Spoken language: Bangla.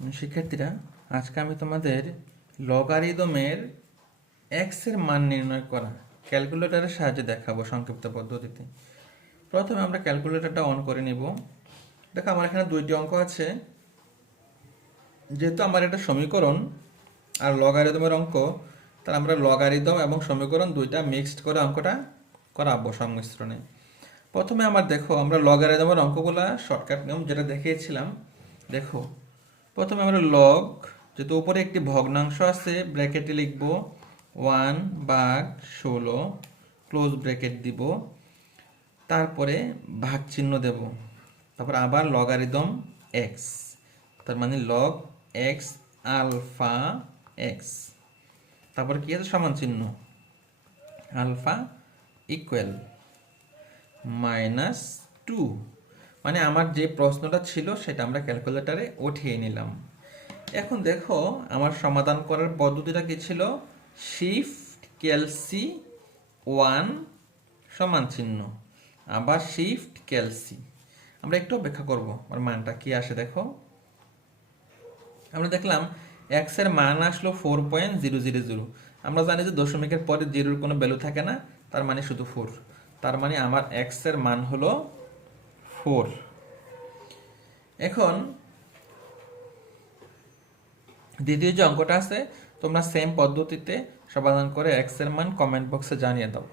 শিক্ষার্থীরা, আজকে আমি তোমাদের লগারিদমের এক্সের মান নির্ণয় করা ক্যালকুলেটরের সাহায্যে দেখাবো সংক্ষিপ্ত পদ্ধতিতে। প্রথমে আমরা ক্যালকুলেটরটা অন করে নিব। দেখো, আমার এখানে দুইটি অঙ্ক আছে। যেহেতু আমার এটা সমীকরণ আর লগারিদমের অঙ্ক, তাহলে আমরা লগারিদম এবং সমীকরণ দুইটা মিক্সড করে অঙ্কটা করাবো সংমিশ্রণে। প্রথমে আমার দেখো, আমরা লগারিদমের অঙ্কগুলা শর্টকাট নিয়ম যেটা দেখিয়েছিলাম, দেখো প্রথমে আমরা লগ যেহেতু উপরে একটি ভগ্নাংশ আছে ব্র্যাকেটে লিখব ওয়ান বাঘ ষোলো ক্লোজ ব্র্যাকেট দিব। তারপরে ভাগ চিহ্ন দেব। তারপর আবার লগারিদম এক্স তার মানে লগ এক্স আলফা এক্স তারপর কি আছে? সমান চিহ্ন। আলফা ইকুয়াল মাইনাস টু মানে আমার যে প্রশ্নটা ছিল সেটা আমরা ক্যালকুলেটারে উঠিয়ে নিলাম। এখন দেখো, আমার সমাধান করার পদ্ধতিটা কি ছিল? শিফট ক্যালসি ওয়ান সমান চিহ্ন, আবার শিফট ক্যালসি আমরা একটু অপেক্ষা করব, আমার মানটা কি আসে দেখো। আমরা দেখলাম এক্সের মান আসলো four point zero zero zero আমরা জানি যে দশমিকের পরে জিরোর কোনো ভ্যালু থাকে না, তার মানে শুধু ফোর তার মানে আমার এক্সের মান হলো ফোর। এখন, দ্বিতীয় যে অঙ্কটা আছে, তোমরা সেম পদ্ধতিতে সমাধান করে এক্সের মান কমেন্ট বক্সে জানিয়ে দাও।